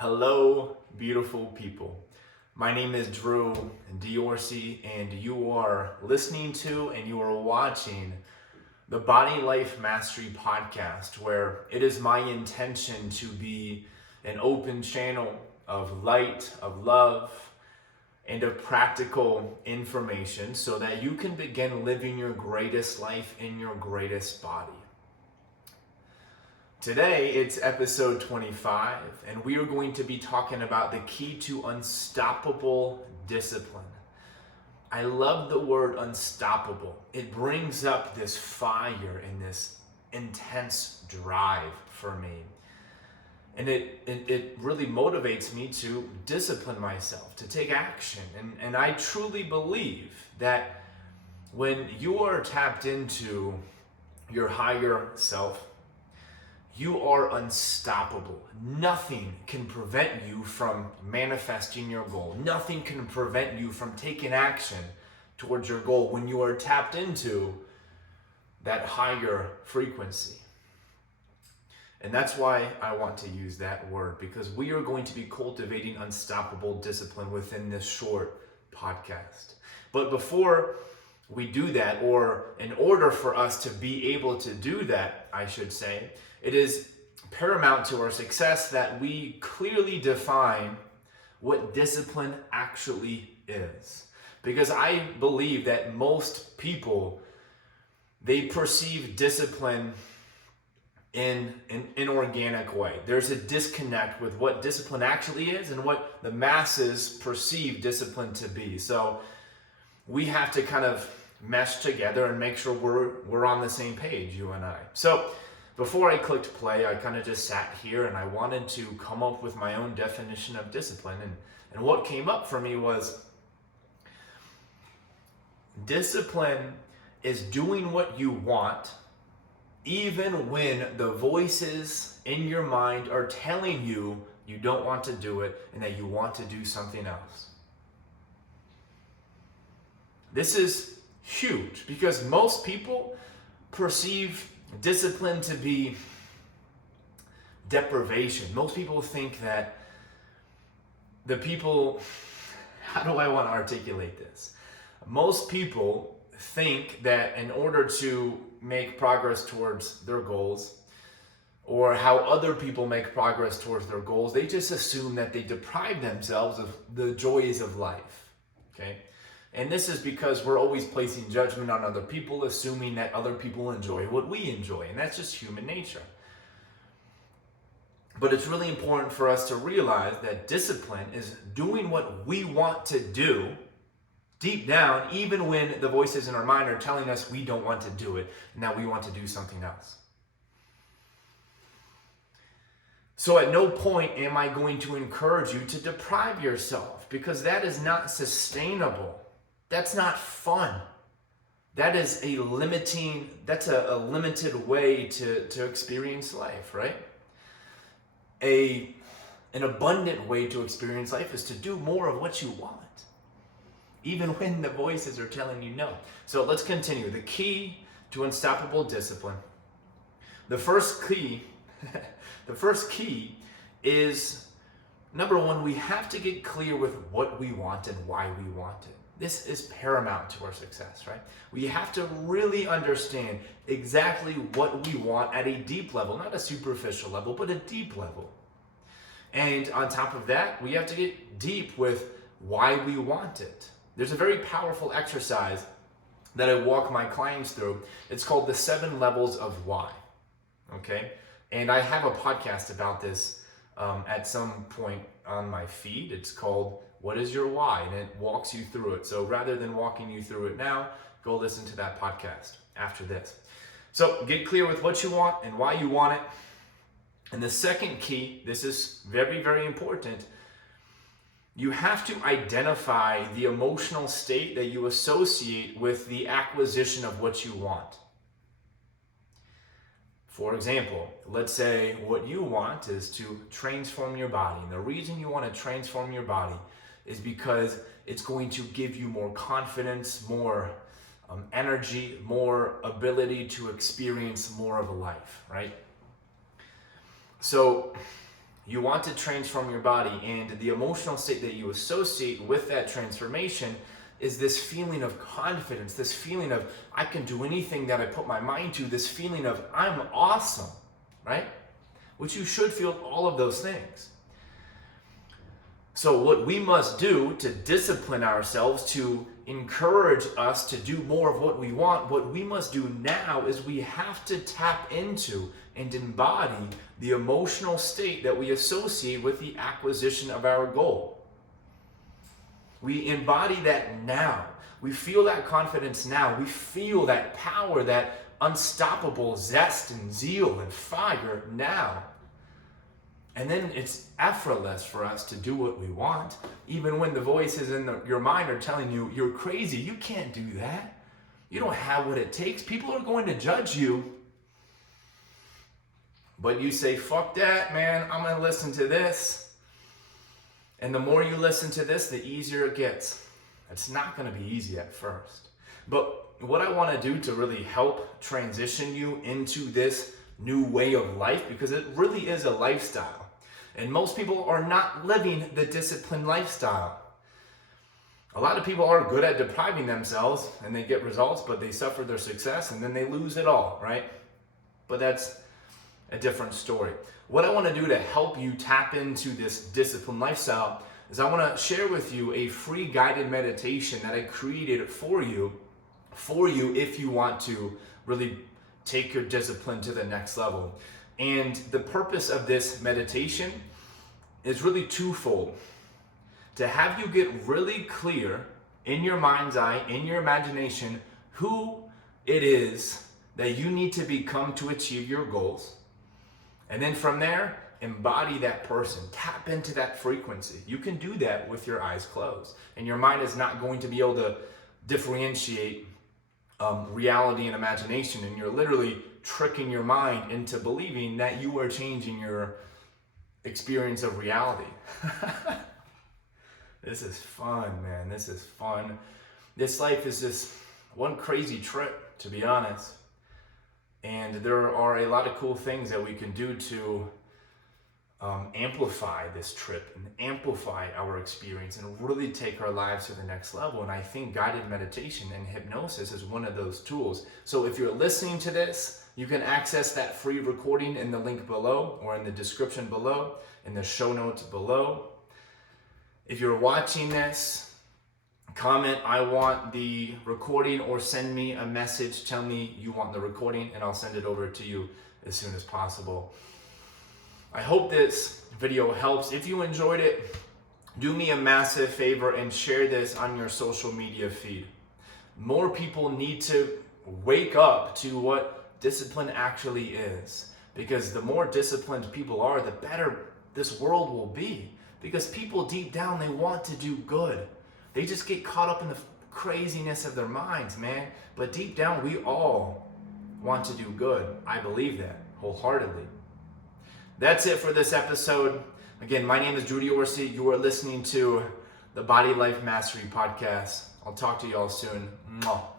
Hello, beautiful people. My name is Drew Diorsi, and you are listening to and you are watching the Body Life Mastery podcast, where it is my intention to be an open channel of light, of love, and of practical information so that you can begin living your greatest life in your greatest body. Today, it's episode 25, and we are going to be talking about the key to unstoppable discipline. I love the word unstoppable. It brings up this fire and this intense drive for me. And it really motivates me to discipline myself, to take action. And I truly believe that when you are tapped into your higher self, you are unstoppable. Nothing can prevent you from manifesting your goal. Nothing can prevent you from taking action towards your goal when you are tapped into that higher frequency. And that's why I want to use that word, because we are going to be cultivating unstoppable discipline within this short podcast. But before we do that, or in order for us to be able to do that, I should say, it is paramount to our success that we clearly define what discipline actually is. Because I believe that most people, they perceive discipline in an inorganic way. There's a disconnect with what discipline actually is and what the masses perceive discipline to be. So we have to kind of mesh together and make sure we're on the same page, you and I. So before I clicked play, I kind of just sat here and I wanted to come up with my own definition of discipline. And what came up for me was discipline is doing what you want even when the voices in your mind are telling you you don't want to do it and that you want to do something else. This is huge because most people perceive discipline to be deprivation. Most people think that how do I want to articulate this? Most people think that in order to make progress towards their goals, or how other people make progress towards their goals, they just assume that they deprive themselves of the joys of life, okay? And this is because we're always placing judgment on other people, assuming that other people enjoy what we enjoy, and that's just human nature. But it's really important for us to realize that discipline is doing what we want to do deep down, even when the voices in our mind are telling us we don't want to do it and that we want to do something else. So at no point am I going to encourage you to deprive yourself, because that is not sustainable. That's not fun. That is a limited way to experience life, right? An abundant way to experience life is to do more of what you want, even when the voices are telling you no. So let's continue. The key to unstoppable discipline. The first key is, number one, we have to get clear with what we want and why we want it. This is paramount to our success, right? We have to really understand exactly what we want at a deep level, not a superficial level, but a deep level. And on top of that, we have to get deep with why we want it. There's a very powerful exercise that I walk my clients through. It's called the 7 levels of why, okay? And I have a podcast about this at some point on my feed. It's called What is Your Why? And it walks you through it. So rather than walking you through it now, go listen to that podcast after this. So get clear with what you want and why you want it. And the second key, this is very, very important. You have to identify the emotional state that you associate with the acquisition of what you want. For example, let's say what you want is to transform your body. And the reason you want to transform your body is because it's going to give you more confidence, more energy, more ability to experience more of a life, right? So You want to transform your body, and the emotional state that you associate with that transformation is this feeling of confidence, this feeling of I can do anything that I put my mind to, this feeling of I'm awesome, right? Which you should feel all of those things. So what we must do to discipline ourselves, to encourage us to do more of what we want, what we must do now is we have to tap into and embody the emotional state that we associate with the acquisition of our goal. We embody that now. We feel that confidence now. We feel that power, that unstoppable zest and zeal and fire now. And then it's effortless for us to do what we want, even when the voices in your mind are telling you, you're crazy, you can't do that. You don't have what it takes. People are going to judge you. But you say, fuck that, man, I'm going to listen to this. And the more you listen to this, the easier it gets. It's not going to be easy at first. But what I want to do to really help transition you into this new way of life, because it really is a lifestyle. And most people are not living the disciplined lifestyle. A lot of people are good at depriving themselves and they get results, but they suffer their success and then they lose it all, right? But that's a different story. What I want to do to help you tap into this disciplined lifestyle is I want to share with you a free guided meditation that I created for you if you want to really take your discipline to the next level. And the purpose of this meditation is really twofold. To have you get really clear in your mind's eye, in your imagination, who it is that you need to become to achieve your goals. And then from there, embody that person. Tap into that frequency. You can do that with your eyes closed. And your mind is not going to be able to differentiate reality and imagination, and you're literally tricking your mind into believing that you are changing your experience of reality. This is fun, man. This is fun. This life is just one crazy trip, to be honest. And there are a lot of cool things that we can do to amplify this trip and amplify our experience and really take our lives to the next level. And I think guided meditation and hypnosis is one of those tools. So if you're listening to this, you can access that free recording in the link below or in the description below, in the show notes below. If you're watching this, comment, I want the recording, or send me a message. Tell me you want the recording and I'll send it over to you as soon as possible. I hope this video helps. If you enjoyed it, do me a massive favor and share this on your social media feed. More people need to wake up to what discipline actually is, because the more disciplined people are, the better this world will be, because people deep down, they want to do good. They just get caught up in the craziness of their minds, man. But deep down, we all want to do good. I believe that wholeheartedly. That's it for this episode. Again, my name is Judy Orsi. You are listening to the Body Life Mastery Podcast. I'll talk to you all soon. Mwah.